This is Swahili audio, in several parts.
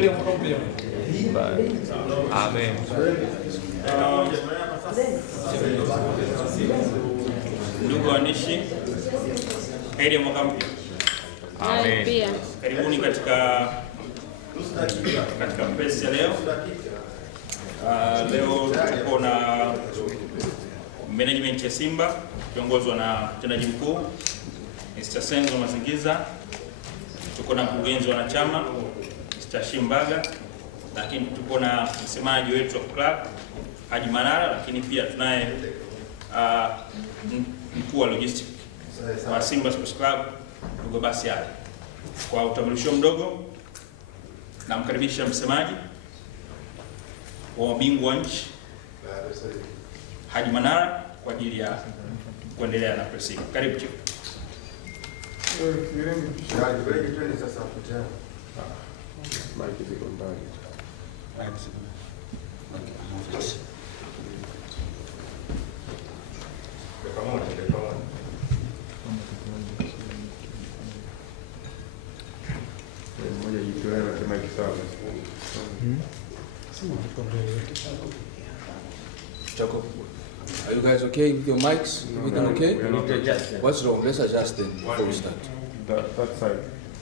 Heri mwaka mpya. Amen. Ndugu waandishi, heri ya mwaka mpya. Amen. Karibuni katika press ya leo. Leo tuko na management ya Simba kiongozwa na Mtendaji Mkuu Mr. Senzo Mazingisa. Tuko na mkurugenzi wa wanachama Mr. Shimbaga, lakini tuko na msemaji wetu wa Klabu Haji Manara, lakini pia tunaye mkuu wa logistics wa Simba Sports Club ndugu basi hapa. Kwa utambulisho mdogo, namkaribisha msemaji wa mabingwa nchi Haji Manara kwa ajili ya kuendelea na press. Karibu chief. Are you guys okay with your mics? Everything okay? What's wrong? Let's adjust them before we start. That side,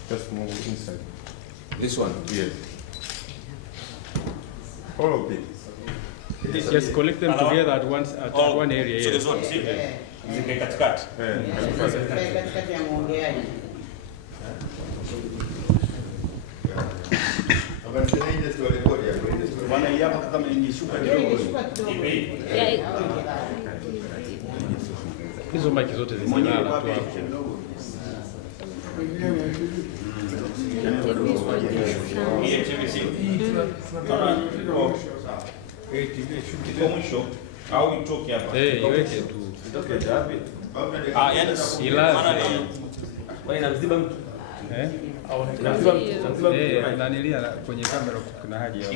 just move inside. This one? Yes. All of it. Just collect them together at one area. So this one, see? Katikati. Katikati ya wameongea. Bwana hapa kama ingeshuka kidogo. Hizo mic zote zimelala tu hapo. Kwa mwisho au itoke hapa. Iweke tu. Itoke wapi? Yani Wewe inamziba mtu. Nanilia kwenye kamera kuna haja ya.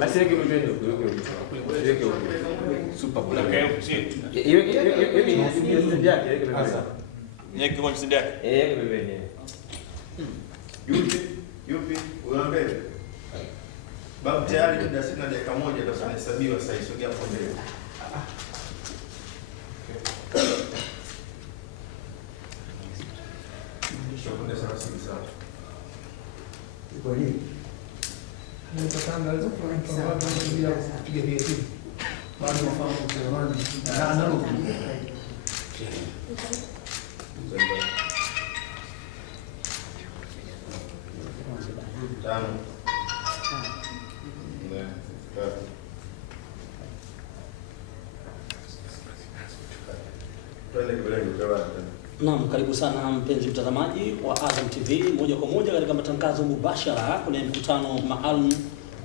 Basi yake mwenendo. Super. Yeye kwa msindi yake. Yupi? Uambele. Babu tayari muda sina dakika moja ndio tunahesabiwa sasa, isogea hapo mbele. Shukuru sana sana. Iko nini? Nitatanga hizo kwa sababu ya kupiga VT. Baada ya mafahamu mtazamaji na analo. Tano. Naam, karibu sana mpenzi mtazamaji wa Azam TV moja kwa moja katika matangazo mubashara kwenye mkutano maalum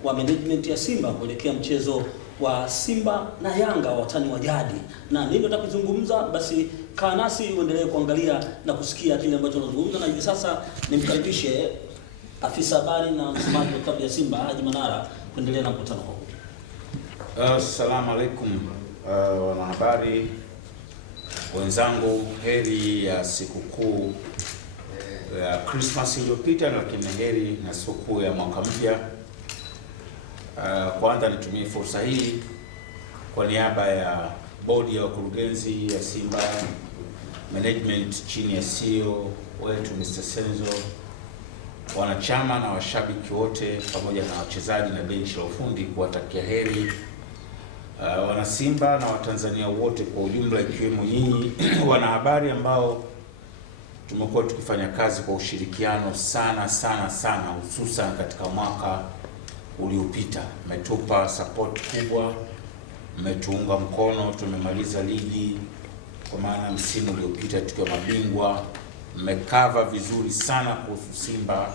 wa management ya Simba kuelekea mchezo wa Simba na Yanga watani wa jadi. Na nini nataka kuzungumza, basi kaa nasi uendelee kuangalia na kusikia kile ambacho tunazungumza, na hivi sasa nimkaribishe afisa habari na msemaji wa klabu ya Simba Haji Manara kuendelea na mkutano huu. Assalamu alaikum wanahabari wenzangu, heri ya sikukuu ya Christmas iliyopita, lakini heri na sikukuu ya mwaka mpya. Kwanza nitumie fursa hii kwa niaba ya bodi ya wakurugenzi ya Simba management chini ya CEO wetu Mr. Senzo, wanachama na washabiki wote pamoja na wachezaji na benchi la ufundi kuwatakia heri wanasimba na Watanzania wote kwa ujumla, ikiwemo nyinyi wanahabari ambao tumekuwa tukifanya kazi kwa ushirikiano sana, hususan katika mwaka uliopita. Mmetupa support kubwa, mmetuunga mkono. Tumemaliza ligi kwa maana msimu uliopita tukiwa mabingwa. Mmekava vizuri sana kuhusu Simba,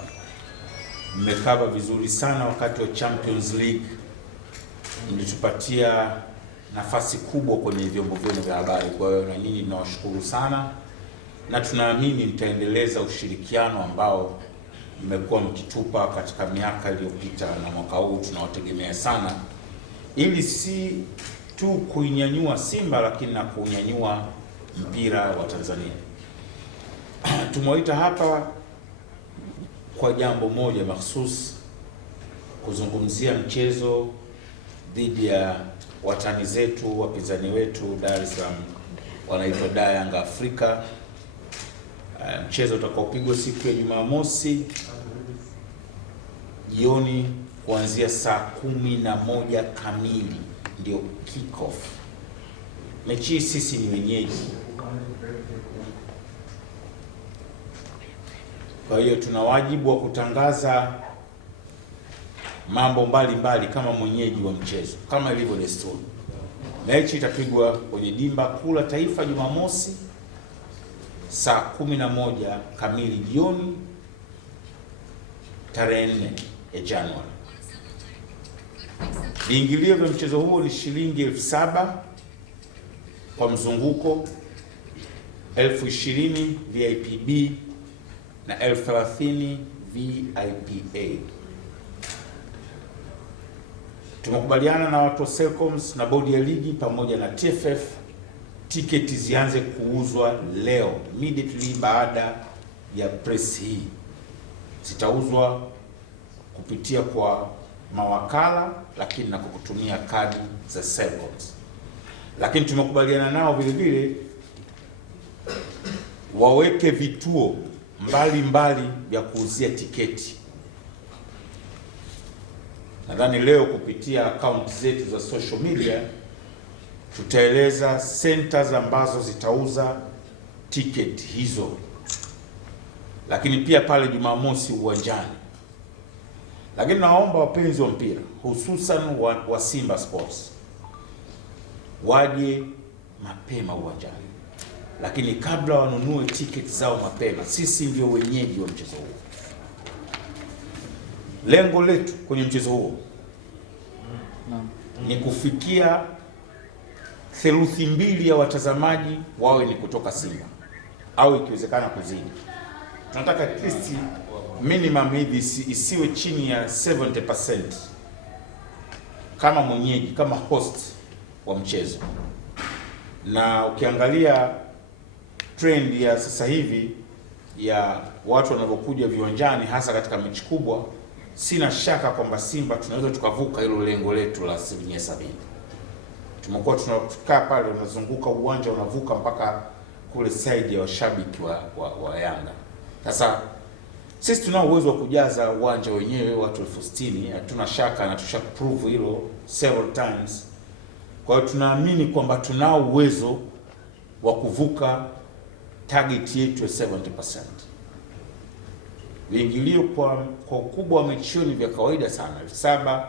mmekava vizuri sana wakati wa Champions League. Mlitupatia nafasi kubwa kwenye vyombo vyenu vya habari. Kwa hiyo na nyinyi tunawashukuru sana, na tunaamini mtaendeleza ushirikiano ambao mmekuwa mkitupa katika miaka iliyopita, na mwaka huu tunawategemea sana, ili si tu kuinyanyua Simba lakini na kuunyanyua mpira wa Tanzania. Tumewaita hapa kwa jambo moja mahsusi kuzungumzia mchezo dhidi ya watani zetu, wapinzani wetu Dar es Salaam wanaitwa Yanga Afrika. Mchezo utakaopigwa siku ya Jumamosi jioni kuanzia saa 11 kamili ndio kick off. Mechi sisi ni wenyeji, kwa hiyo tuna wajibu wa kutangaza mambo mbalimbali kama mwenyeji wa mchezo, kama ilivyo desturi. Mechi itapigwa kwenye dimba kuu la Taifa Jumamosi saa 11 kamili jioni tarehe 4 ya Januari. Viingilio vya mchezo huo ni shilingi 7,000 kwa mzunguko, 20,000 VIP B na 30,000 VIP A. Tumekubaliana na watu wa Selcoms na bodi ya ligi pamoja na TFF, tiketi zianze kuuzwa leo immediately baada ya press hii. Zitauzwa kupitia kwa mawakala, lakini na kutumia kadi za Selcoms. Lakini tumekubaliana nao vile vile waweke vituo mbalimbali vya kuuzia tiketi. Nadhani leo kupitia akaunti zetu za social media tutaeleza centers ambazo zitauza tiketi hizo, lakini pia pale Jumamosi Uwanjani. Lakini naomba wapenzi wa mpira hususan wa Simba Sports waje mapema uwanjani, lakini kabla wanunue tiketi zao mapema, sisi ndio wenyeji wa mchezo huo. Lengo letu kwenye mchezo huo ni kufikia 2/3 ya watazamaji wawe ni kutoka Simba au ikiwezekana kuzidi. Tunataka at least minimum hivi isiwe chini ya 70% kama mwenyeji, kama host wa mchezo. Na ukiangalia trend ya sasa hivi ya watu wanavyokuja viwanjani hasa katika mechi kubwa, sina shaka kwamba Simba tunaweza tukavuka hilo lengo letu la 70%. Tumekuwa tunakaa pale, unazunguka uwanja, unavuka mpaka kule side ya washabiki wa Yanga. Sasa sisi tunao uwezo wa kujaza uwanja wenyewe watu 60,000, hatuna shaka na tusha prove hilo several times. Kwa hiyo tunaamini kwamba tunao uwezo wa kuvuka target yetu ya 70%. Viingilio kwa ukubwa wa mechi ni vya kawaida sana, 7,000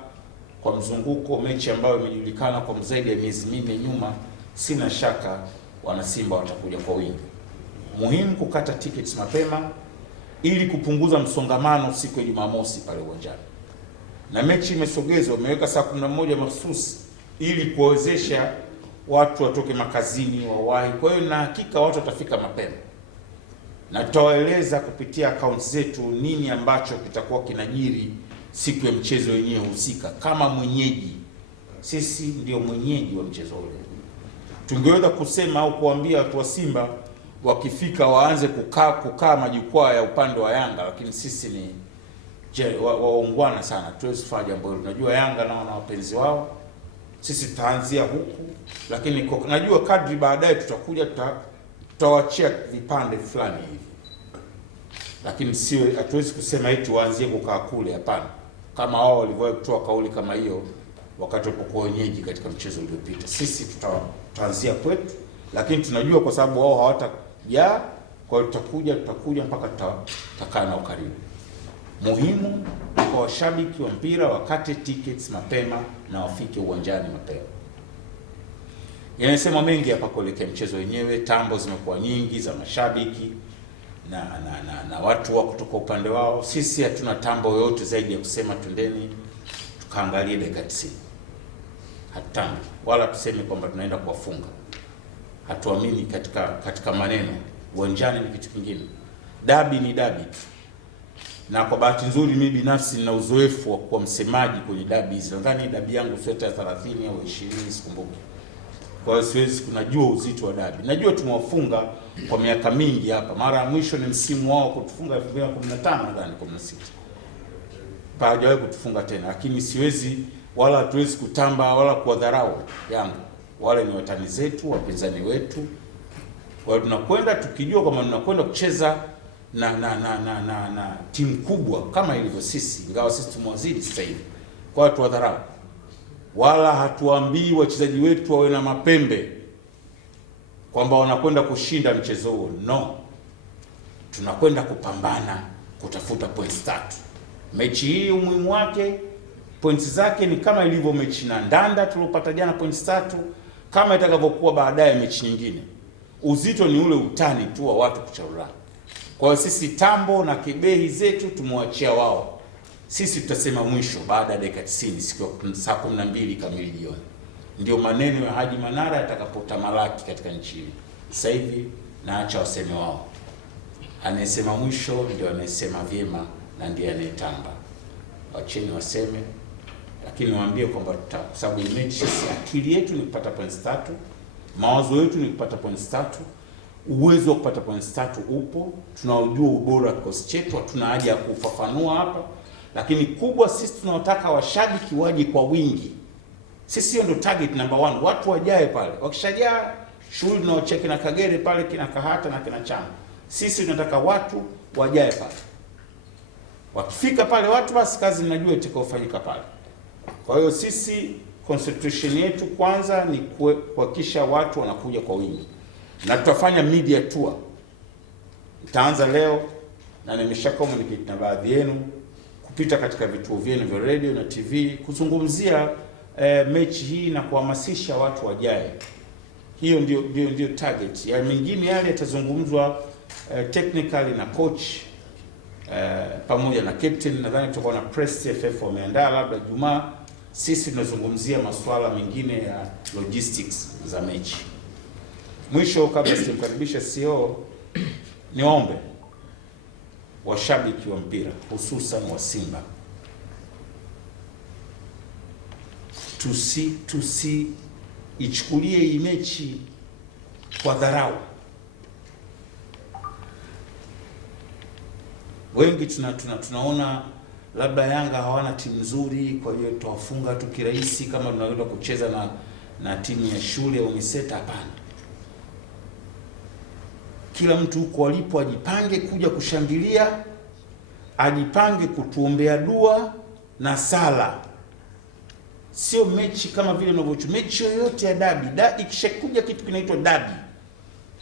kwa mzunguko, mechi ambayo imejulikana kwa zaidi ya miezi 4 nyuma. Sina shaka wanasimba watakuja kwa wingi. Muhimu kukata tickets mapema ili kupunguza msongamano siku ya Jumamosi pale uwanjani. Na mechi imesogezwa, imeweka saa 11 mahsusi ili kuwezesha watu watoke makazini wawahi. Kwa hiyo na hakika watu watafika mapema, na tutawaeleza kupitia accounts zetu nini ambacho kitakuwa kinajiri siku ya mchezo wenyewe husika. Kama mwenyeji, sisi ndio mwenyeji wa mchezo ule. Tungeweza kusema au kuambia watu wa Simba wakifika waanze kukaa majukwaa ya upande wa Yanga, lakini sisi ni waungwana sana, tuwezi kufanya jambo hilo. Tunajua Yanga nao na wapenzi wao, sisi tutaanzia huku, lakini najua kadri baadaye tutakuja tutawachia vipande fulani hivi, lakini siwe, hatuwezi kusema eti waanzie kukaa kule, hapana. Kama wao walivyowahi kutoa kauli kama hiyo wakati walipokuwa wenyeji katika mchezo uliopita, sisi tutaanzia kwetu, lakini tunajua kwa sababu wao hawatajaa, kwa hiyo tutakuja mpaka tutakaa nao karibu. Muhimu kwa washabiki wa mpira wakate tickets mapema na wafike uwanjani mapema. Yanasema mengi hapa kuelekea mchezo wenyewe. Tambo zimekuwa nyingi za mashabiki na watu wa kutoka upande wao. Sisi hatuna tambo yoyote zaidi ya kusema twendeni tukaangalie dakika 90. Hatutambi wala tuseme kwamba tunaenda kuwafunga. Hatuamini katika maneno. Uwanjani ni kitu kingine. Dabi ni dabi. Na kwa bahati nzuri mimi binafsi nina uzoefu wa kuwa msemaji kwenye dabi hizi. Nadhani dabi yangu sweta ya 30 au 20 sikumbuki. Kwa hiyo siwezi kunajua uzito wa dabi. Najua tumewafunga kwa miaka mingi hapa. Mara ya mwisho ni msimu wao kutufunga 2015 nadhani 16. hawajawahi kutufunga tena, lakini siwezi wala hatuwezi kutamba wala kuwadharau Yanga. Wale ni watani zetu, wapinzani wetu. Kwa hiyo tunakwenda tukijua kwamba tunakwenda kucheza na timu kubwa kama ilivyo sisi, ingawa sisi tumewazidi sasa hivi. Kwa hiyo tuwadharau, wala hatuambii wachezaji wetu wawe na mapembe kwamba wanakwenda kushinda mchezo huo. No, tunakwenda kupambana kutafuta points 3. Mechi hii umuhimu wake, points zake ni kama ilivyo mechi na Ndanda tulopata jana points 3, kama itakavyokuwa baadaye mechi nyingine. Uzito ni ule utani tu wa watu kuchaurana. Kwa hiyo sisi tambo na kebehi zetu tumewachia wao. Sisi tutasema mwisho baada ya dakika 90 siku ya saa 12 kamili jioni. Ndio maneno ya Haji Manara yatakapotamalaki katika nchi hii. Sasa hivi naacha waseme wao. Anayesema mwisho ndio anayesema vyema na ndiye anayetamba. Wacheni waseme, lakini waambie kwamba kwa sababu mechi sisi akili yetu ni kupata points 3, mawazo yetu ni kupata points 3, uwezo wa kupata points 3 upo, tunaujua ubora wa kikosi chetu, hatuna haja ya kufafanua hapa, lakini kubwa sisi tunataka washabiki waje kwa wingi. Sisi hiyo ndio target number 1, watu wajae pale. Wakishajaa shughuli tunaocheki na Kagere pale kina Kahata na kina Chama. Sisi tunataka watu wajae pale. Wakifika pale watu, basi kazi mnajua itakayofanyika pale. Kwa hiyo sisi concentration yetu kwanza ni kuhakikisha watu wanakuja kwa wingi, na tutafanya media tour. Itaanza leo na nimesha communicate na baadhi yenu kupita katika vituo vyenu vya radio na TV kuzungumzia mechi hii na kuhamasisha watu wajae. Hiyo ndio target. Ya mengine yale yatazungumzwa technically na coach pamoja na captain. Nadhani tutakuwa na press TFF wameandaa labda Jumaa. Sisi tunazungumzia masuala mengine ya logistics za mechi. Mwisho, kabla sijamkaribisha CEO, niombe washabiki wa mpira hususan wa Simba ichukulie hii mechi kwa dharau. Wengi tunaona labda Yanga hawana timu nzuri, kwa hiyo tuwafunga tu kirahisi kama tunaenda kucheza na timu ya shule au miseta. Hapana, kila mtu huko alipo ajipange kuja kushangilia, ajipange kutuombea dua na sala. Sio mechi kama vile unavyochukua mechi yoyote ya dabi. Ikishakuja kitu kinaitwa dabi,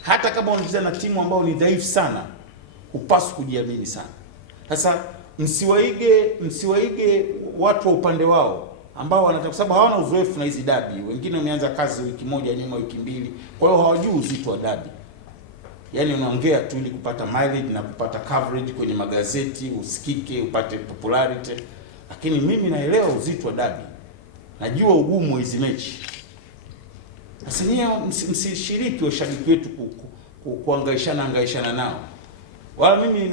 hata kama unacheza na timu ambayo ni dhaifu sana, upaswi kujiamini sana. Sasa msiwaige watu wa upande wao ambao wanataka, sababu hawana uzoefu na hizi dabi. Wengine wameanza kazi wiki moja nyuma, wiki mbili, kwa hiyo hawajui uzito wa dabi. Yaani unaongea tu ili kupata mileage na kupata coverage kwenye magazeti, usikike, upate popularity. Lakini mimi naelewa uzito wa dabi. Najua ugumu wa hizi mechi. Sasa nyinyi msishiriki washabiki wetu kuangaishana nao. Wala mimi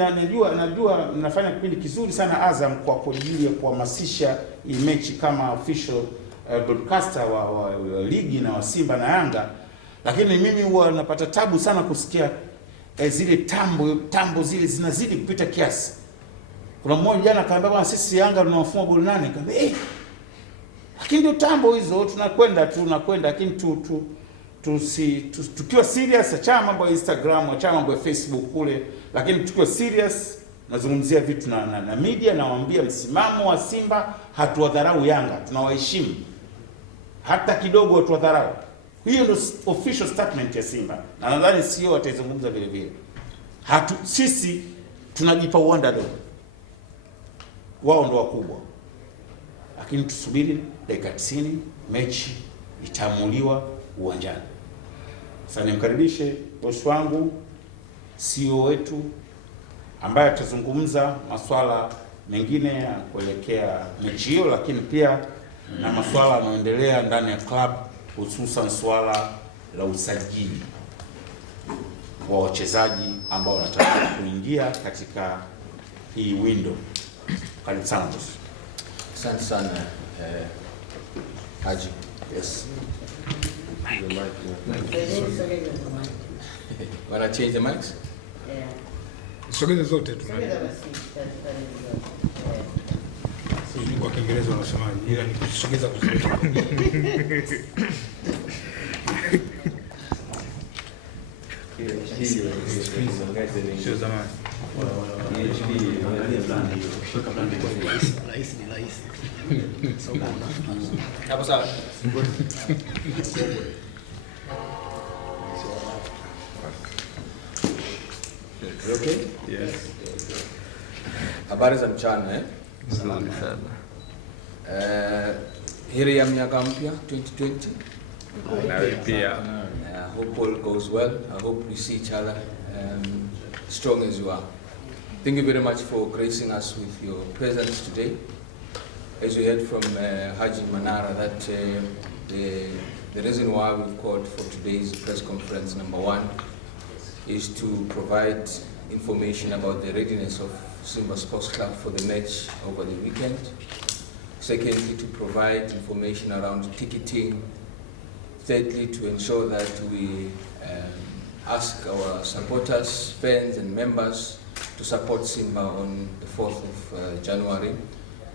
najua mnafanya kipindi kizuri sana Azam kwa ajili ya kuhamasisha hii mechi kama official broadcaster wa ligi na wa Simba na Yanga, lakini mimi huwa napata tabu sana kusikia zile tambo zile zinazidi kupita kiasi. Kuna mmoja jana akaambia bwana, sisi Yanga tunawafunga goli 8. Kaambia lakini ndio tambo hizo, tunakwenda lakini tukiwa serious, acha mambo ya Instagram, acha mambo ya Facebook kule, lakini tukiwa serious nazungumzia vitu na media, nawaambia msimamo wa Simba, hatuwadharau Yanga, tunawaheshimu hata kidogo, hatuwadharau. Hiyo ndio official statement ya Simba, na nadhani CEO watazungumza vile vile. Sisi tunajipa underdog, wao ndio wakubwa, lakini tusubiri dakika 90, mechi itaamuliwa uwanjani. Sasa nimkaribishe bosi wangu, CEO wetu, ambaye atazungumza masuala mengine ya kuelekea mechi hiyo, lakini pia na masuala yanayoendelea ndani ya club, hususan swala la usajili wa wachezaji ambao wanataka kuingia katika hii window. Karibu sana bosi. Asante sana Haji. Yes. Wanna change the mics? Sogeza zote tu. sijui kwa Kiingereza wanasemaje, ila ni kusogeza kusogeza. Sio zamani. Hapo sawa. Okay? Yes. Habari za mchana Nzuri sana. Heri ya miaka mpya 2020. Nawe pia. I hope all goes well. I hope we see each other strong as you are. Thank you very much for gracing us with your presence today. As you heard from Haji Manara, that the reason why we've called for today's press conference, number one, is to provide information about the readiness of Simba Sports Club for the match over the weekend. Secondly, to provide information around ticketing. Thirdly, to ensure that we ask our supporters, fans and members to support Simba on the 4th of January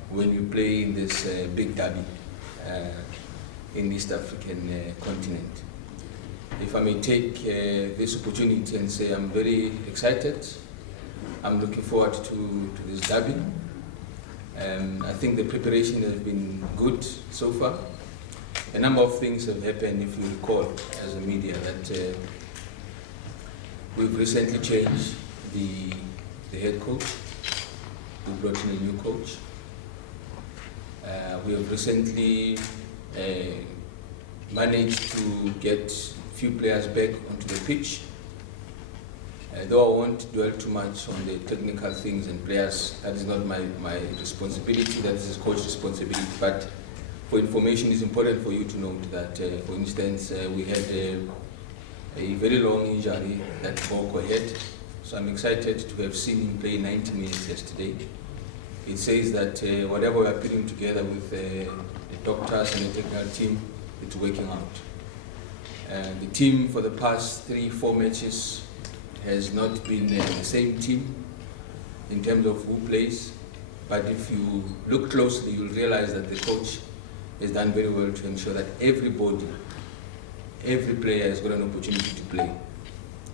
when we play in this big derby in East African continent. If I may take this opportunity and say I'm very excited. I'm looking forward to this derby. I think the preparation has been good so far. A number of things have happened, if you recall, as a media, that we've recently changed the head coach. We brought in a new coach. We have recently managed to get few players back onto the pitch. Though I won't dwell too much on the technical things and players, that is not my responsibility, that is his coach's responsibility. But for information, it's important for you to note that, for instance, we had a very long injury that Boko had. So I'm excited to have seen him play 90 minutes yesterday. It says that whatever we are putting together with the doctors and the technical team, it's working out. The team for the past 3-4 matches has not been the same team in terms of who plays, but if you look closely, you'll realize that the coach has done very well to ensure that everybody, every player has got an opportunity to play,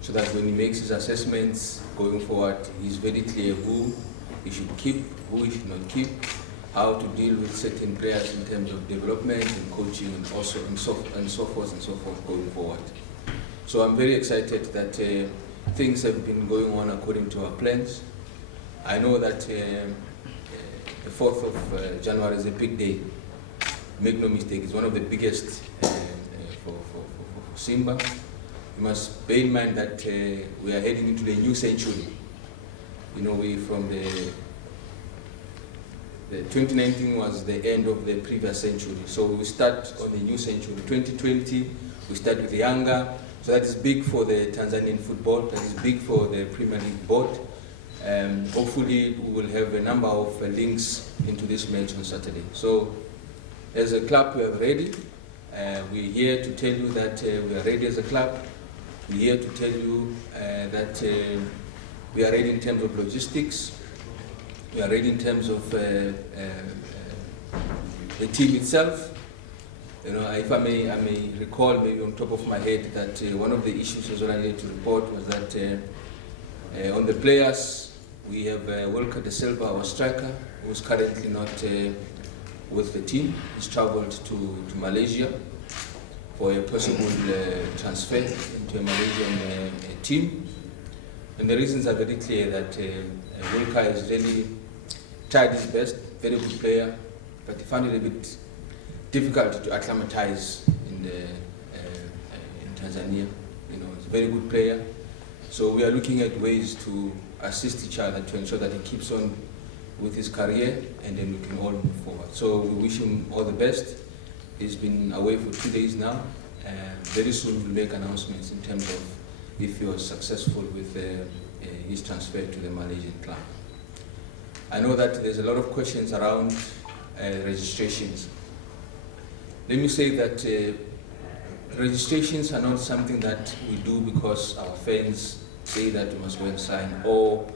so that when he makes his assessments going forward, he's very clear who he should keep, who he should not keep, how to deal with certain players in terms of development and coaching, and also and so forth going forward. So I'm very excited that things have been going on according to our plans. I know that the 4th of January is a big day. Make no mistake, it's one of the biggest for Simba. You must bear in mind that we are heading into the new century. You know, from the 2019 was the end of the previous century. So we start on the new century. 2020, we start with Yanga. So that is big for the Tanzanian football, that is big for the Premier League board. Hopefully we will have a number of links into this match on Saturday. So as a club, we are ready. We're here to tell you that we are ready as a club. We're here to tell you that we are ready in terms of logistics. We are ready in terms of the team itself. You know, if I may recall, maybe on top of my head, that one of the issues as well I needed to report was that on the players, we have Wilker De Silva, our striker, who is currently not with the team. He's traveled to Malaysia for a possible transfer into a Malaysian team. And the reasons are very clear, that Wilker has really tried his best, very good player, but he found it a bit difficult to acclimatize in Tanzania. You know, he's a very good player. So we are looking at ways to assist each other to ensure that he keeps on with his career, and then we can all move forward. So we wish him all the best. He's been away for 2 days now, and very soon we'll make announcements in terms of if he was successful with his transfer to the Malaysian club. I know that there's a lot of questions around registrations. Let me say that registrations are not something that we do because our fans say that we must go and sign, or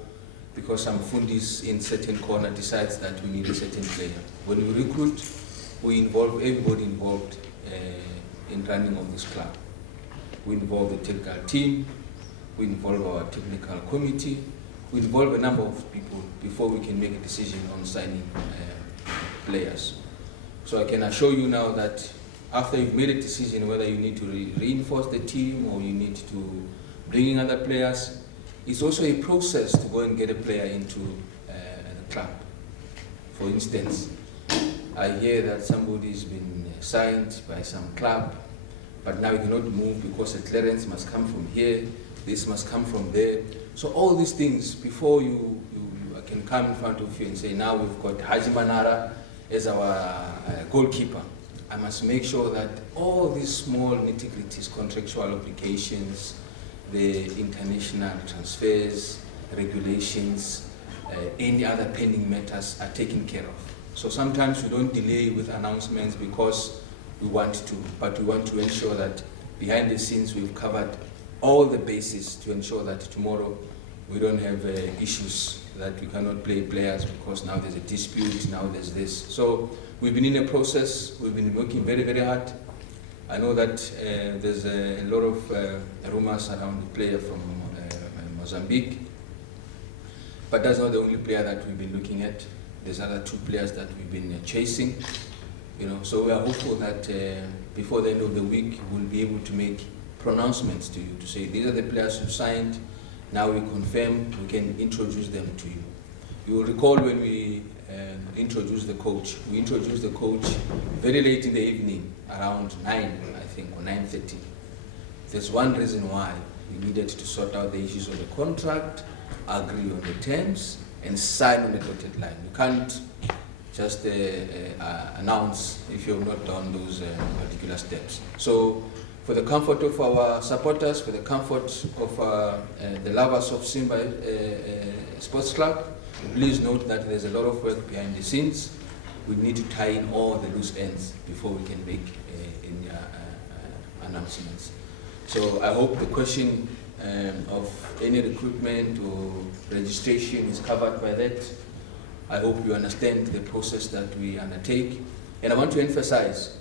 because some fundis in certain corner decides that we need a certain player. When we recruit, we involve everybody involved in running of this club. We involve the technical team, we involve our technical committee, we involve a number of people before we can make a decision on signing players. So I can assure you now that after you've made a decision whether you need to reinforce the team or you need to bring in other players, it's also a process to go and get a player into the club. For instance, I hear that somebody's been signed by some club, but now you cannot move because the clearance must come from here, this must come from there. So all these things, before you can come in front of you and say, now we've got Haji Manara as our goalkeeper, I must make sure that all these small nitty-gritties, contractual obligations, the international transfers, regulations, any other pending matters are taken care of. So sometimes we don't delay with announcements because we want to, but we want to ensure that behind the scenes we've covered all the bases to ensure that tomorrow we don't have issues that we cannot play players because now there's a dispute, now there's this. So we've been in a process, we've been working very, very hard. I know that there's a lot of rumors around the player from Mozambique, but that's not the only player that we've been looking at. There's other 2 players that we've been chasing, so we are hopeful that before the end of the week we'll be able to make pronouncements to you to say these are the players who signed. Now we confirm, we can introduce them to you. You will recall when we introduced the coach. We introduced the coach very late in the evening, around 9, I think, or 9:30. There's one reason why we needed to sort out the issues of the contract, agree on the terms, and sign on the dotted line. You can't just announce if you have not done those particular steps. So for the comfort of our supporters, for the comfort of the lovers of Simba Sports Club, please note that there's a lot of work behind the scenes. We need to tie in all the loose ends before we can make any announcements. So I hope the question of any recruitment or registration is covered by that. I hope you understand the process that we undertake. And I want to emphasize,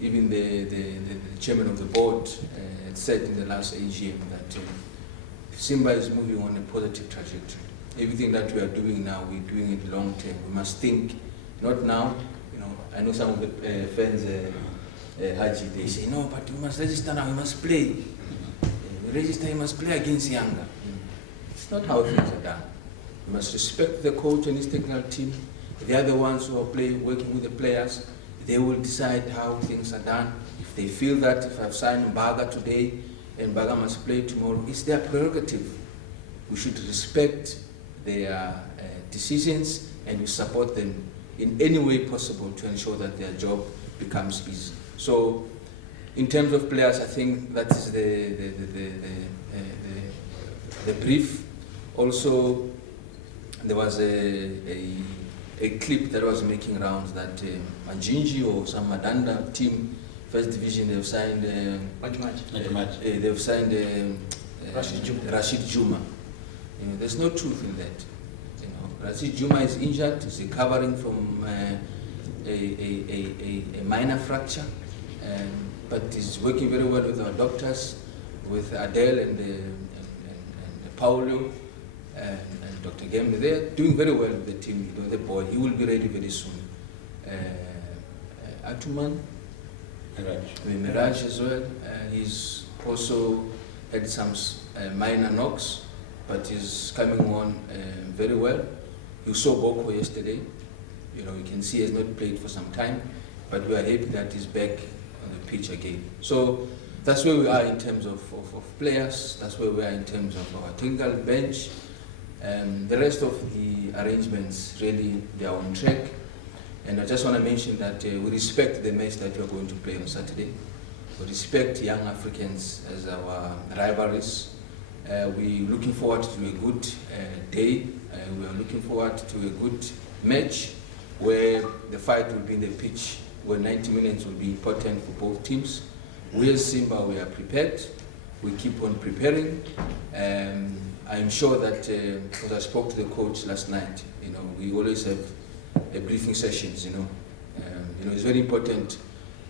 even the chairman of the board had said in the last AGM that Simba is moving on a positive trajectory. Everything that we are doing now, we're doing it long term. We must think, not now. I know some of the fans, Haji, they say, no, but we must register now, we must play. We register, we must play against Yanga. It's not how things are done. We must respect the coach and his technical team. They are the ones who are working with the players. They will decide how things are done. If they feel that if I've signed Baga today and Baga must play tomorrow, it's their prerogative. We should respect their decisions and we support them in any way possible to ensure that their job becomes easy. So in terms of players, I think that is the brief. Also, there was a clip that was making rounds that Majinji or some Madanda team, first division, they've signed they've signed Rashid Juma. There's no truth in that. Rashid Juma is injured, he's recovering from a minor fracture, but he's working very well with our doctors, with Adele and Paulo and Dr. Gembe. They're doing very well with the team. The boy, he will be ready very soon. Atuman, Miraj as well. He's also had some minor knocks, but he's coming on very well. You saw Boko yesterday. You can see he has not played for some time, but we are happy that he's back on the pitch again. So that's where we are in terms of players. That's where we are in terms of our technical bench. The rest of the arrangements, really, they are on track. And I just want to mention that we respect the match that we are going to play on Saturday. We respect young Africans as our rivalries. We're looking forward to a good day. We are looking forward to a good match where the fight will be in the pitch, where 90 minutes will be important for both teams. We as Simba, we are prepared. We keep on preparing. I'm sure that, because I spoke to the coach last night, we always have a briefing sessions, it's very important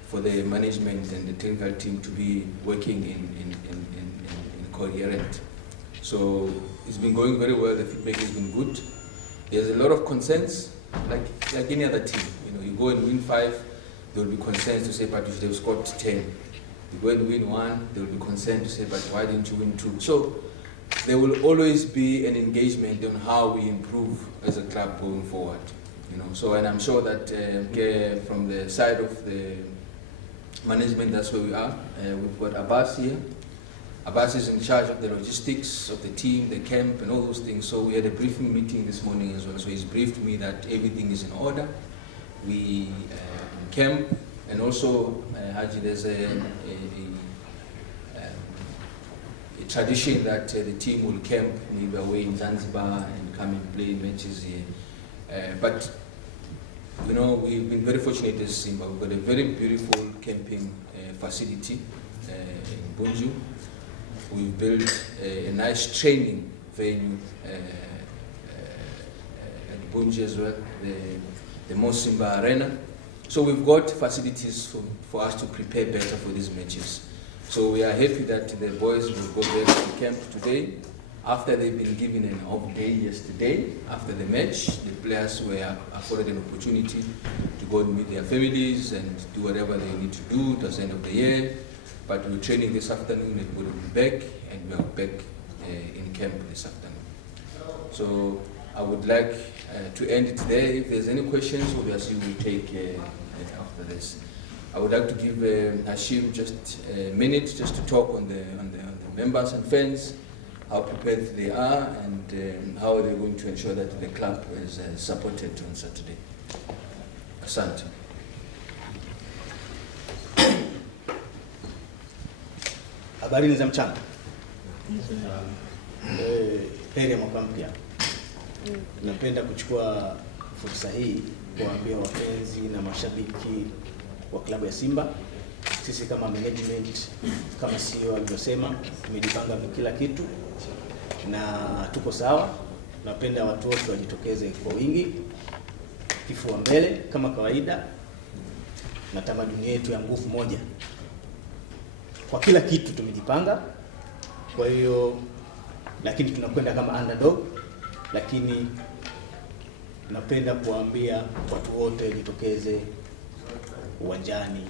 for the management and the technical team to be working in coherent. So it's been going very well, the feedback has been good. There's a lot of concerns, like any other team. You go and win 5, there will be concerns to say, but you should have scored 10. You go and win 1, there will be concern to say, but why didn't you win 2? So there will always be an engagement on how we improve as a club going forward. So, and I'm sure that from the side of the management, that's where we are. We've got Abbas here. Abbas is in charge of the logistics of the team, the camp, and all those things. So we had a briefing meeting this morning as well. So he's briefed me that everything is in order. We camp, and also Haji, there's a tradition that the team will camp maybe away in Zanzibar and come and play matches here. But we've been very fortunate as Simba. We've got a very beautiful camping facility in Bunju. We've built a nice training venue at Bunju as well, the MSEMAJI Arena. So we've got facilities for us to prepare better for these matches. So we are happy that the boys will go back to camp today. After they've been given an off day yesterday, after the match, the players were afforded an opportunity to go and meet their families and do whatever they need to do towards the end of the year. But we're training this afternoon and we'll be back, and we're back in camp this afternoon. So I would like to end it there. If there's any questions, obviously we'll take after this. I would like to give Hashim just a minute just to talk on the members and fans, how prepared they are, and how they're going to ensure that the club is supported on Saturday. Asante. Habari za mchana. Heri ya mwaka mpya. Napenda kuchukua fursa hii kuwaambia wapenzi na mashabiki wa klabu ya Simba, sisi kama management, kama CEO alivyosema, tumejipanga kwa kila kitu na tuko sawa. Napenda watu wote wajitokeze kwa wingi, kifua mbele kama kawaida, na tamaduni yetu ya nguvu moja. Kwa kila kitu tumejipanga. Kwa hiyo lakini tunakwenda kama underdog, lakini napenda kuambia watu wote wajitokeze uwanjani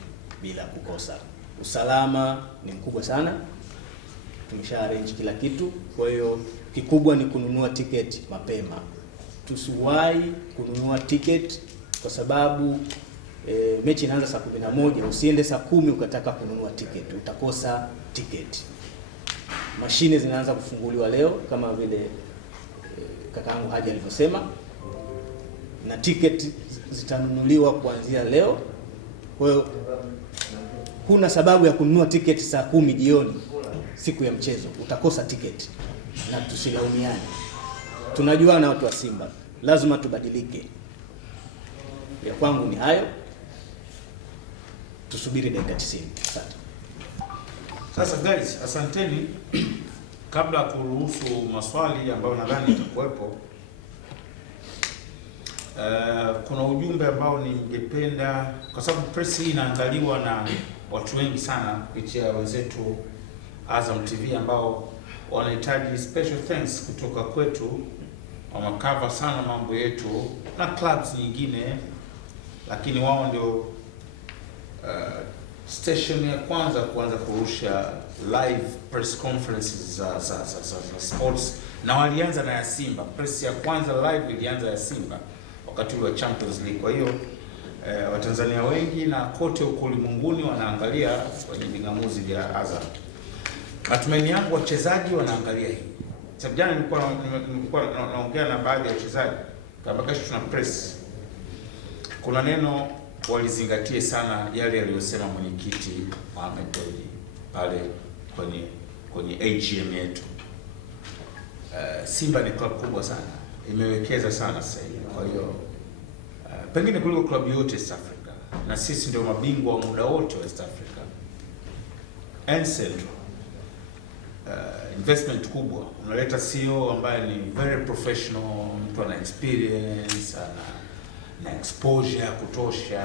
bila kukosa. Usalama ni mkubwa sana. Tumesha arrange kila kitu. Kwa hiyo kikubwa ni kununua tiketi mapema. Tusiwahi kununua tiketi kwa sababu mechi inaanza saa 11, usiende saa 10 ukataka kununua tiketi, utakosa tiketi. Mashine zinaanza kufunguliwa leo kama vile kakaangu Haji alivyosema, na tiketi zitanunuliwa kuanzia leo. Kwa hiyo huna sababu ya kununua tiketi saa 10 jioni siku ya mchezo, utakosa tiketi. Na tusilaumiane. Tunajuana watu wa Simba, lazima tubadilike. Ya kwangu ni hayo. Tusubiri dakika 90. Asante. Sasa guys, asanteni. Kabla ya kuruhusu maswali ambayo nadhani itakuwepo, kuna ujumbe ambao ningependa, kwa sababu press hii inaangaliwa na watu wengi sana kupitia wenzetu Azam TV ambao wanahitaji special thanks kutoka kwetu. Wamakava sana mambo yetu na clubs nyingine, lakini wao ndio station ya kwanza kuanza kurusha live press conferences za sports, na walianza na ya Simba. Press ya kwanza live ilianza ya Simba wakati wa Champions League. Kwa hiyo Watanzania wengi na kote huko ulimwenguni wanaangalia kwenye vingamuzi vya Azam. Matumaini yangu wachezaji wanaangalia hii. Sababu jana nilikuwa naongea na baadhi ya wachezaji kama kesho tuna press. Kuna neno walizingatie sana yale aliyosema mwenyekiti Mohamed pale kwenye AGM yetu. Simba ni club kubwa sana, imewekeza sana sasa hivi. Kwa hiyo pengine kuliko club yote East Africa, na sisi ndio mabingwa wa muda wote wa East Africa and Central. investment kubwa. Unaleta CEO ambaye ni very professional, mtu ana experience, na exposure ya kutosha,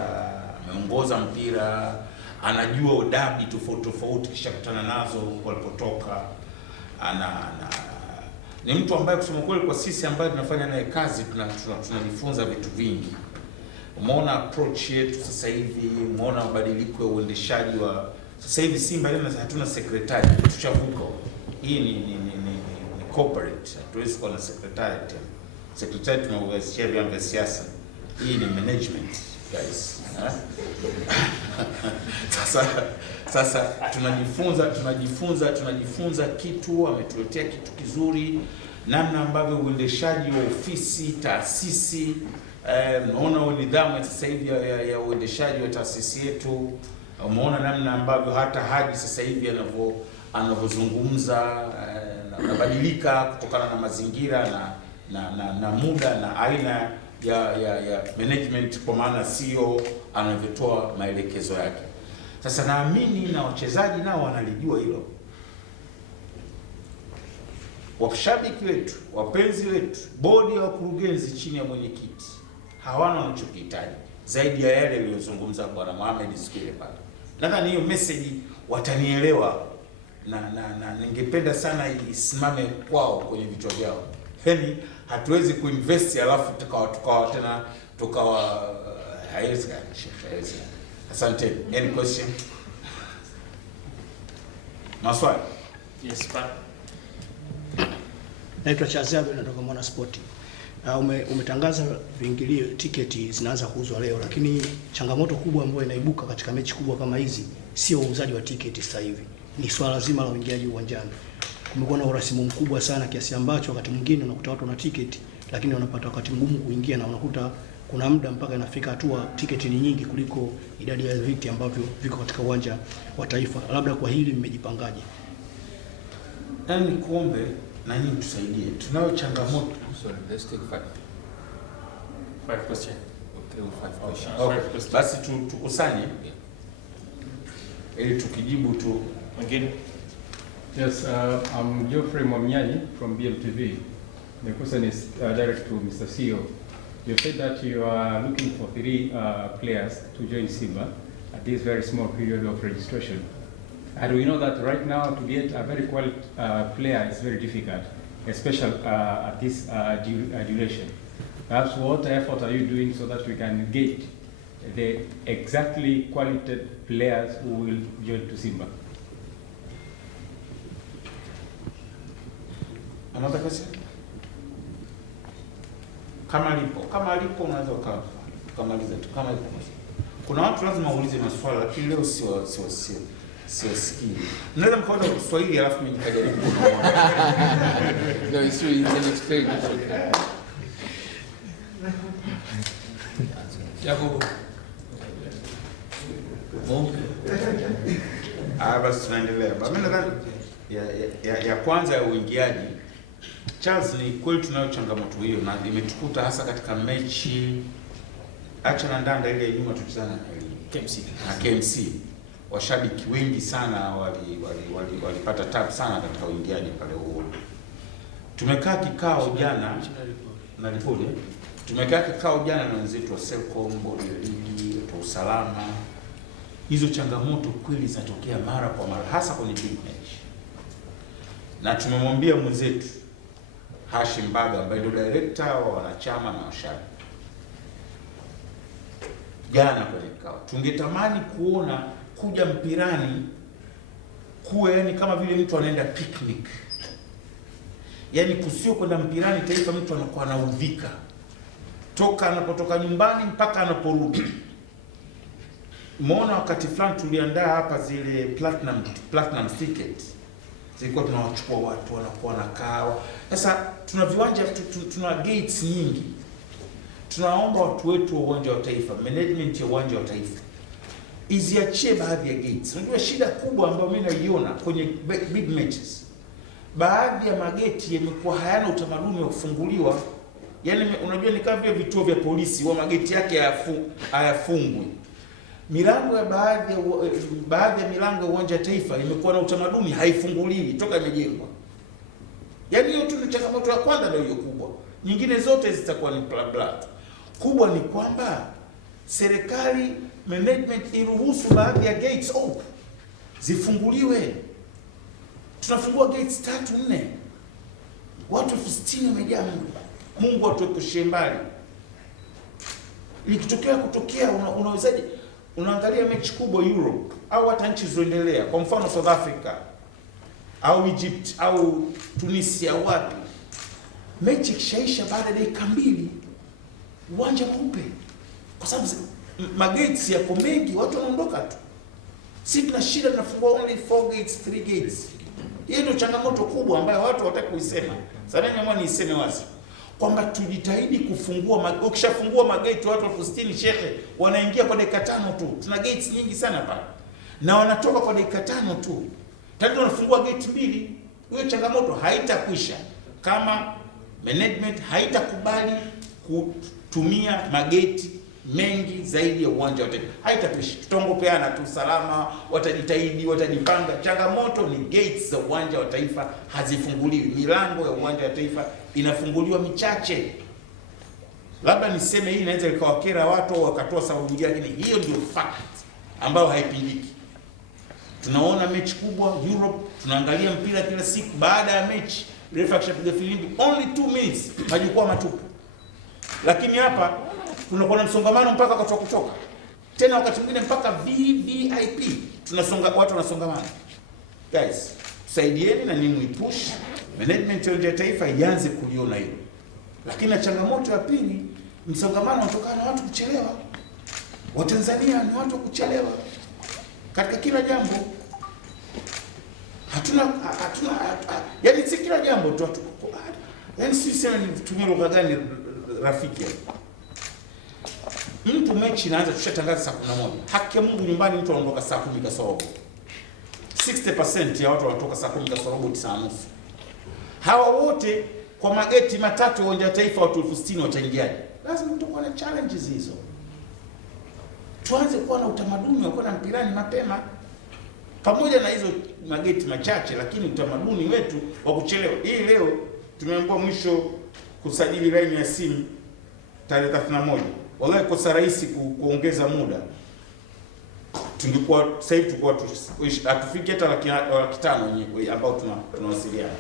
ameongoza mpira, anajua dabi tofauti kisha kutana nazo walipotoka. Ni mtu ambaye kusema kweli kwa sisi ambaye tunafanya naye kazi tunajifunza vitu vingi. Umeona approach yetu sasa hivi, umeona mabadiliko ya uendeshaji wa sasa hivi Simba leo hatuna secretary, tushavuka. Hii ni corporate, hatuwezi kuwa na secretary tena. Secretary tunauwezesha vyama vya siasa. Hii ni management guys. Sasa tunajifunza kitu, ametuletea kitu kizuri, namna ambavyo uendeshaji wa ofisi, taasisi, unaona nidhamu sasa hivi ya uendeshaji wa taasisi yetu. Umeona namna ambavyo hata Haji sasa hivi anavyozungumza, anabadilika kutokana na mazingira na muda na aina ya management, kwa maana CEO anavyotoa maelekezo yake. Sasa naamini na wachezaji nao wanalijua hilo. Washabiki wetu, wapenzi wetu, bodi ya wakurugenzi chini ya mwenyekiti hawana wanachokihitaji zaidi ya yale aliyozungumza Bwana Mohamed siku ile pale. Nadhani hiyo message watanielewa, na ningependa sana isimame kwao kwenye vichwa vyao. Yaani hatuwezi kuinvest alafu tukawa haiwezi. Asante. Any question? Maswali? Yes, pa. Naitwa Chazabe, natoka Mwana Sport. Umetangaza viingilio, tiketi zinaanza kuuzwa leo, lakini changamoto kubwa ambayo inaibuka katika mechi kubwa kama hizi sio uuzaji wa tiketi sasa hivi, ni swala zima la uingiaji uwanjani. Kumekuwa na urasimu mkubwa sana kiasi ambacho wakati mwingine unakuta watu wana tiketi lakini wanapata wakati mgumu kuingia, na unakuta kuna muda mpaka inafika hatua tiketi ni nyingi kuliko idadi ya viti ambavyo viko katika uwanja wa Taifa. Labda kwa hili mmejipangaje? Yaani kuombe na nyinyi tusaidie. Tunayo changamoto. Sorry, let's take 5 questions. Okay, 5 questions. Okay. Basi tukusanye ili tukijibu tu wengine. Yes, I'm Geoffrey Mwamnyanyi from BLTV. The question is direct to Mr. CEO. You said that you are looking for 3 players to join Simba at this very small period of registration. And we know that right now to get a very quality player is very difficult, especially at this duration. Perhaps what effort are you doing so that we can get the exactly quality players who will join to Simba? Another question? Kama lipo unaweza ukamaliza tu kama lipo. Kuna watu lazima uulize maswali, lakini leo sio sikii. Mnaweza mkaona Kiswahili alafu mimi nikajaribu. No, it's really explain. Jacob. Basi tunaendelea. Mimi nadhani ya kwanza ya uingiaji, Charles, ni kweli tunayo changamoto hiyo na imetukuta hasa katika mechi acha na ndanda ile nyuma tuchezana na KMC. Washabiki wengi sana walipata tabu sana katika uingiaji pale huo. Tumekaa kikao jana na ripoti. Tumekaa kikao jana na wenzetu wa Selcom, bodi ya ligi, kwa usalama. Hizo changamoto kweli zinatokea mara kwa mara hasa kwenye big match. Na tumemwambia mwenzetu Hashim Baga ambaye ndio director wa wanachama na washabiki jana kwenye kikao, tungetamani kuona kuja mpirani kuwe yani kama vile mtu anaenda picnic. Yani kusio kwenda mpirani Taifa mtu anakuwa anaudhika toka anapotoka nyumbani mpaka anaporudi. Umeona wakati fulani tuliandaa hapa zile platinum ticket. Zilikuwa tunawachukua watu wanakuwa nakaa. Sasa tuna viwanja tuna gates nyingi. Tunaomba watu wetu wa uwanja wa Taifa, management ya uwanja wa Taifa iziachie baadhi ya gates. Unajua shida kubwa ambayo mimi naiona kwenye big matches, baadhi ya mageti yamekuwa hayana utamaduni wa kufunguliwa. Yaani unajua ni kama vile vituo vya polisi wa mageti yake hayafungwi. milango ya baadhi ya milango ya uwanja wa Taifa imekuwa na utamaduni haifunguliwi toka imejengwa. Yaani hiyo tu ni changamoto ya kwanza, ndio hiyo kubwa. Nyingine zote zitakuwa ni bla bla. Kubwa ni kwamba serikali management iruhusu baadhi ya gates zifunguliwe. Tunafungua gates 3-4. Watu 60 wamejaa. Mungu atuepushe mbali. Ikitokea unawezaje? Unaangalia mechi kubwa Europe au hata nchi zilizoendelea, kwa mfano South Africa au Egypt au Tunisia au wapi, mechi kishaisha baada ya dakika 2 uwanja mweupe, kwa sababu magates yako mengi, watu wanaondoka tu. Sisi tuna shida, tunafungua only 4 gates, 3 gates. Hiyo ndio changamoto kubwa ambayo watu hawataka kuisema. Sasa mimi niiseme wazi kwamba tujitahidi kufungua ukishafungua magate watu 60 shehe wanaingia kwa dakika 5 tu. Tuna gates nyingi sana pale. Na wanatoka kwa dakika 5 tu. Tayari tunafungua gate 2. Hiyo changamoto haitakwisha kama management haitakubali kutumia mageti mengi zaidi ya uwanja wa Taifa. Haitakwisha. Tutongopeana tu salama, watajitahidi, watajipanga. Changamoto ni gates za uwanja wa Taifa hazifunguliwi. Milango ya uwanja wa Taifa inafunguliwa michache. Labda niseme hii inaweza ikawakera watu wakatoa sababu nyingine, lakini hiyo ndio fact ambayo haipingiki. Tunaona mechi kubwa Europe, tunaangalia mpira kila siku, baada ya mechi refa akishapiga filimbi only 2 minutes majukwaa matupu. Lakini hapa tunakuwa na msongamano mpaka kwa kutoka. Tena wakati mwingine mpaka VIP tunasonga, watu wanasongamana. Guys, saidieni na nini push management ya Taifa ianze kuliona hilo. Lakini na changamoto ya pili, msongamano unatokana na watu kuchelewa. Watanzania ni watu kuchelewa katika kila jambo. Hatuna yani si kila jambo tu. Yani si sema ni tumie lugha gani rafiki. Mtu mechi inaanza tushatangaza saa 11. Haki ya Mungu nyumbani mtu anaondoka saa 10 kasorobo. 60% ya watu wanatoka saa 10 kasorobo 9:30. Hawa wote kwa mageti matatu uwanja wa Taifa watu 60 wataingiaje? Lazima tutakuwa na challenges hizo. Tuanze kuwa na utamaduni wa kuwa na mpirani mapema. Pamoja na hizo mageti machache, lakini utamaduni wetu wa kuchelewa. Hii leo tumeambiwa mwisho kusajili line ya simu tarehe 31. Wallahi kosa rahisi kuongeza muda. Tungekuwa sasa hivi tulikuwa hatufiki hata laki 5 ambao tunawasiliana.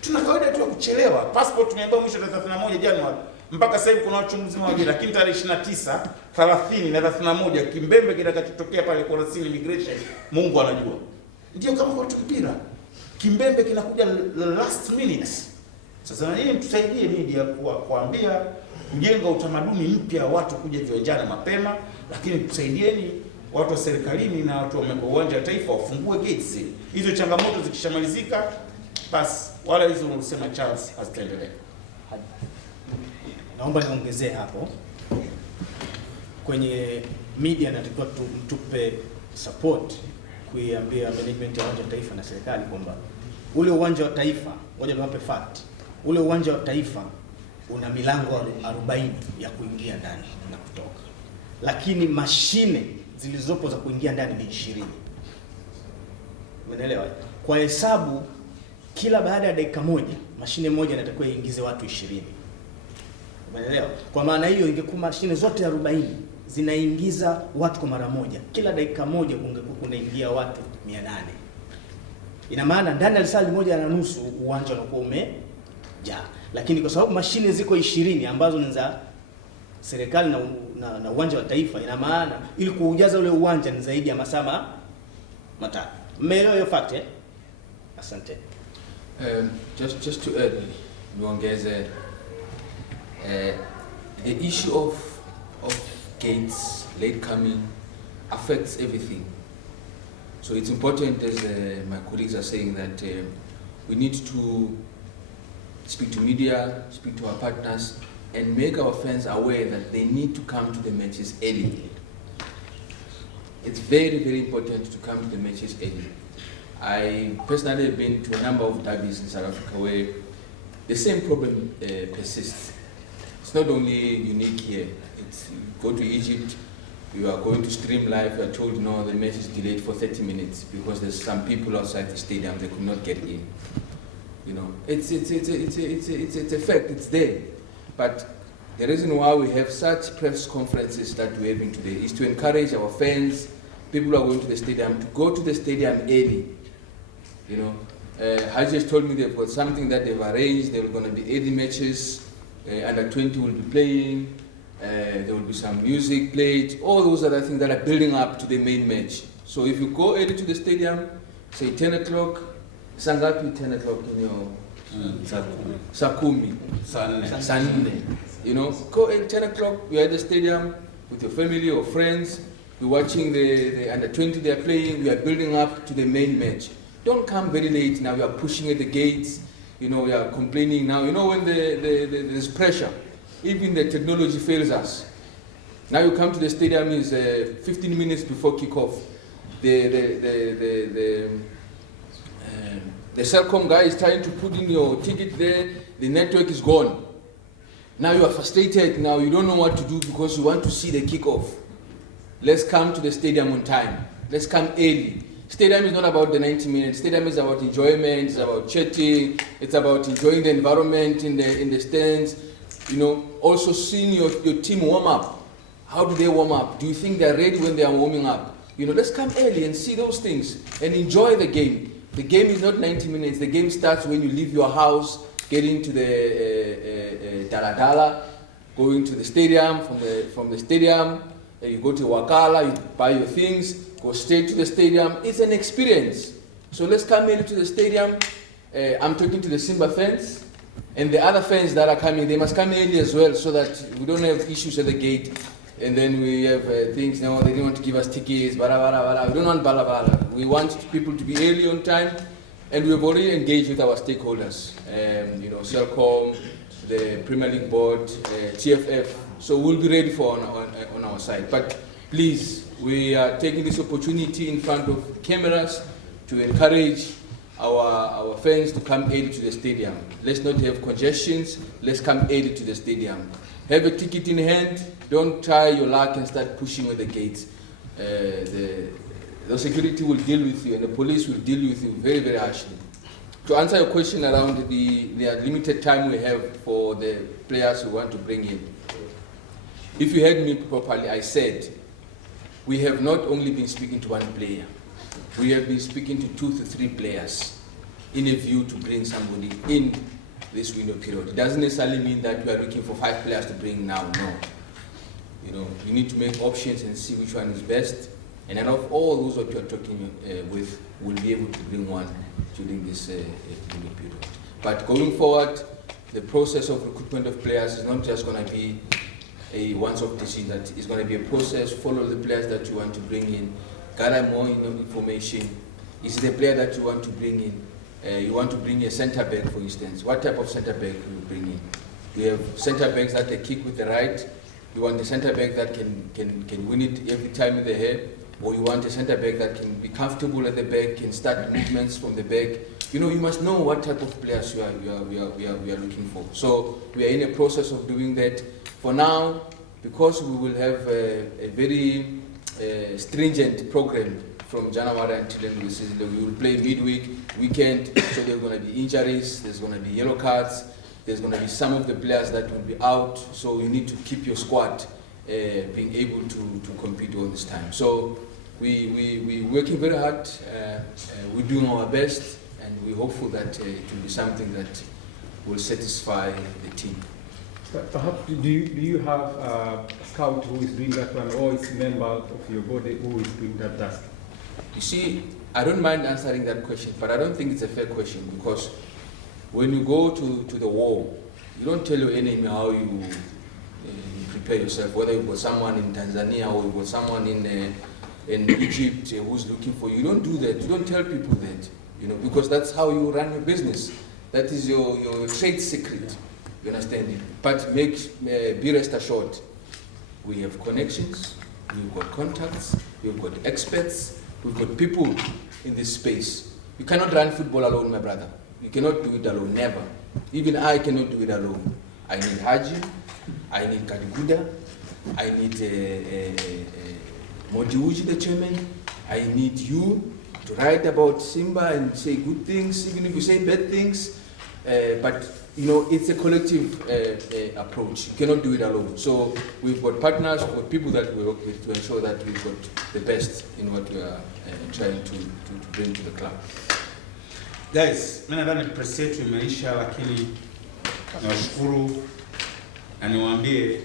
Tuna kawaida tu ya kuchelewa. Passport tumeambiwa mwisho tarehe 31 Januari. Mpaka sasa hivi kuna wachunguzi mmoja, lakini tarehe 29, 30 na 31 kimbembe kitakachotokea pale kwa rasmi immigration, Mungu anajua. Ndio kama kwa mpira. Kimbembe kinakuja last minute. Sasa na yeye mtusaidie media kuambia kujenga utamaduni mpya watu kuja viwanjani mapema, lakini tusaidieni watu wa serikalini na watu wa uwanja wa Taifa wafungue gates. Hizo changamoto zikishamalizika basi wala hizo unasema Charles hazitaendelea. Naomba niongezee hapo kwenye media, natakiwa mtupe support kuiambia management ya uwanja wa Taifa na serikali kwamba ule uwanja wa Taifa, ngoja niwape fact, ule uwanja wa Taifa una milango 40 ya kuingia ndani na kutoka, lakini mashine zilizopo za kuingia ndani ni 20. Umeelewa? Kwa hesabu kila baada ya dakika moja mashine moja inatakiwa iingize watu 20. Umeelewa? Kwa maana hiyo ingekuwa mashine zote 40 zinaingiza watu kwa mara moja. Kila dakika moja ungekuwa kunaingia watu 800. Ina maana ndani ya saa moja na nusu uwanja unakuwa umejaa. Lakini kwa sababu mashine ziko 20 ambazo ni za serikali na uwanja wa Taifa, ina maana ili kuujaza ule uwanja ni zaidi ya masaa 3. Mmeelewa hiyo fact eh? Asante. Just to add, niongeze the issue of gates, late coming affects everything. So it's important, as my colleagues are saying, that we need to speak to media, speak to our partners, and make our fans aware that they need to come to the matches early. It's very, very important to come to the matches early. I personally have been to a number of derbies in South Africa where the same problem persists. It's not only unique here. It's, go to Egypt, you are going to stream live, you are told no, the match is delayed for 30 minutes because there's some people outside the stadium, they could not get in. You know, it's a fact, it's there. But the reason why we have such press conferences that we're having today is to encourage our fans, people who are going to the stadium, to go to the stadium early. You know, Haji has told me they've got something that they've arranged. There are going to be 80 matches. Under 20 will be playing. There will be some music played. All those other things that are building up to the main match. So if you go early to the stadium, say 10 o'clock, Sangapi 10 o'clock in your Sakumi, Sunday. You know, go at 10 o'clock, you're at the stadium with your family or friends, you're watching the under 20 they're playing, we are building up to the main match. Don't come very late now, we are pushing at the gates, you know, we are complaining now. You know, when there's pressure, even the technology fails us. Now you come to the stadium is 15 minutes before kickoff. The Celcom guy is trying to put in your ticket there, the network is gone. Now you are frustrated, now you don't know what to do because you want to see the kickoff. Let's come to the stadium on time. Let's come early. Stadium is not about the 90 minutes. Stadium is about enjoyment, it's about chatting, it's about enjoying the environment in the stands. You know, also seeing your team warm up. How do they warm up? Do you think they're ready when they are warming up? You know, let's come early and see those things and enjoy the game. The game is not 90 minutes. The game starts when you leave your house, getting to the Daladala, going to the stadium, from the stadium, you go to Wakala, you buy your things, go straight to the stadium. It's an experience. So let's come early to the stadium. I'm talking to the Simba fans, and the other fans that are coming, they must come early as well so that we don't have issues at the gate. And then we have things, you know, they didn't want to give us tickets, blah, blah, blah, blah. We don't want blah, blah, blah. We want people to be early on time, and we've already engaged with our stakeholders, you know, Celcom, the Premier League Board, TFF. So we'll be ready for on our side. But please, we are taking this opportunity in front of cameras to encourage our fans to come early to the stadium. Let's not have congestions. Let's come early to the stadium. Have a ticket in hand. Don't try your luck and start pushing at the gates. The security will deal with you and the police will deal with you very, very harshly. To answer your question around the limited time we have for the players we want to bring in, if you heard me properly, I said we have not only been speaking to one player, we have been speaking to 2 to 3 players in a view to bring somebody in this window period. It doesn't necessarily mean that we are looking for 5 players to bring now, no. You know, you need to make options and see which one is best. And out of all those that you are talking with, we'll be able to bring one during this window period. But going forward, the process of recruitment of players is not just going to be a once-off decision. That is going to be a process. Follow the players that you want to bring in, gather more information. Is it a player that you want to bring in? You want to bring a centre back, for instance. What type of centre back will you bring in? We have centre backs that they kick with the right. You want a centre back that can win it every time in the head, or you want a centre back that can be comfortable at the back, can start movements from the back. You know, you must know what type of players we are looking for. So we are in a process of doing that. For now, because we will have a very stringent program from Januari until the end of the season, we will play midweek, weekend, so there are going to be injuries, there's going to be yellow cards, there's going to be some of the players that will be out, so you need to keep your squad being able to compete all this time. So we're working very hard, we're doing our best, and we're hopeful that it will be something that will satisfy the team. Perhaps do you have a scout who is doing that one, or is a member of your body who is doing that task? You see, I don't mind answering that question, but I don't think it's a fair question, because when you go to the war, you don't tell your enemy how you prepare yourself, whether you've got someone in Tanzania or you've got someone in Egypt who's looking for you. You don't do that. You don't tell people that, you know, because that's how you run your business. That is your trade secret. You understand it? But be rest assured, we have connections, we've got contacts, we've got experts, we've got people in this space. You cannot run football alone, my brother. You cannot do it alone, never. Even I cannot do it alone. I need Haji, I need Kadiguda, I need Mojiuji, the chairman, I need you to write about Simba and say good things, even if you say bad things. But you know, it's a collective approach. You cannot do it alone. So we've got partners, we've got people that we work with to ensure that we've got the best in what we are trying to bring to the club. Guys, mimi nadhani press yetu imeisha, lakini nawashukuru na niwaambie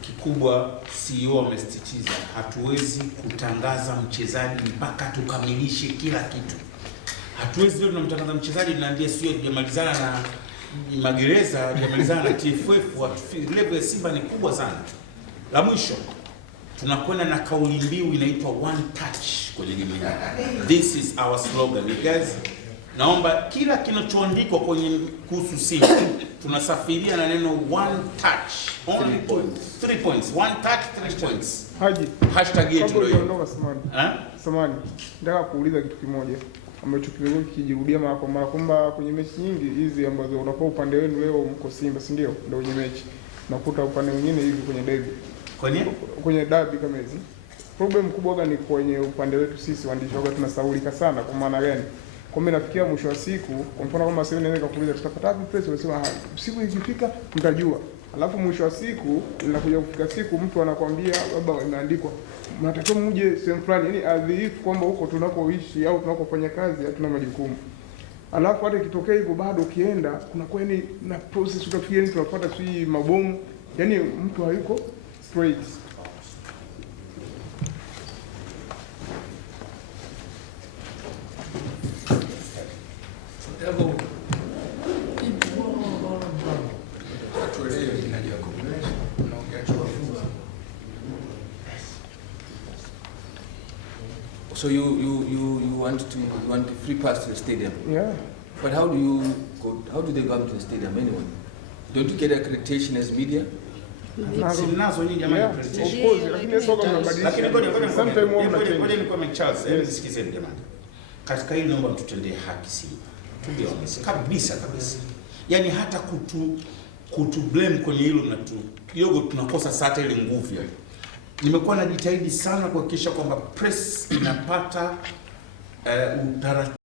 kikubwa CEO amesisitiza hatuwezi kutangaza mchezaji mpaka tukamilishe kila kitu. Hatuwezi leo tunamtangaza mchezaji tunaambia sio tujamalizana na magereza, tujamalizana na TFF. Level ya Simba ni kubwa sana. La mwisho tunakwenda na kauli mbiu inaitwa one touch kwenye game hii. This is our slogan. Guys, naomba kila kinachoandikwa kwenye kuhusu Simba tunasafiria na neno one touch. Only 3 points. One touch, 3 points. Haji. Hashtag yetu ndio hiyo. Samani. Nataka kuuliza kitu kimoja ambacho kimekuwa kijirudia mara kwa mara kwamba kwenye mechi nyingi hizi ambazo unakuwa upande wenu leo mko Simba, si ndio? Ndio kwenye mechi. Nakuta upande mwingine hivi kwenye derby. Kwenye derby kama hizi. Problem kubwa ni kwenye upande wetu sisi waandishi wao tunasaulika sana. Kwa maana gani? Kwa mimi nafikia mwisho wa siku, kwa mfano kama sasa naweza kukuuliza tutapata wapi press, unasema siku ikifika mtajua. Alafu mwisho wa siku inakuja kufika siku mtu anakuambia baba imeandikwa mnatakiwa mje sehemu fulani, yani adhifu kwamba huko tunakoishi au tunakofanya kazi hatuna majukumu. Alafu hata ikitokea hivyo bado ukienda kuna kwani na process utafikiria tunapata sui mabomu, yani mtu hayuko straight. So you want free pass to the stadium? Yeah. But how do they come to the stadium anyway? Don't you get accreditation as media? Sinazo nyinyi jamani accreditation. Lakini ngoja ni Charles, nisikizeni jamani. Katika hili naomba mtutendee haki Simba. To be honest, kabisa. Yaani hata kutu blame kwenye hilo na kidogo tunakosa sasa ile nguvu yale. Nimekuwa najitahidi sana kuhakikisha kwamba press inapata utaratibu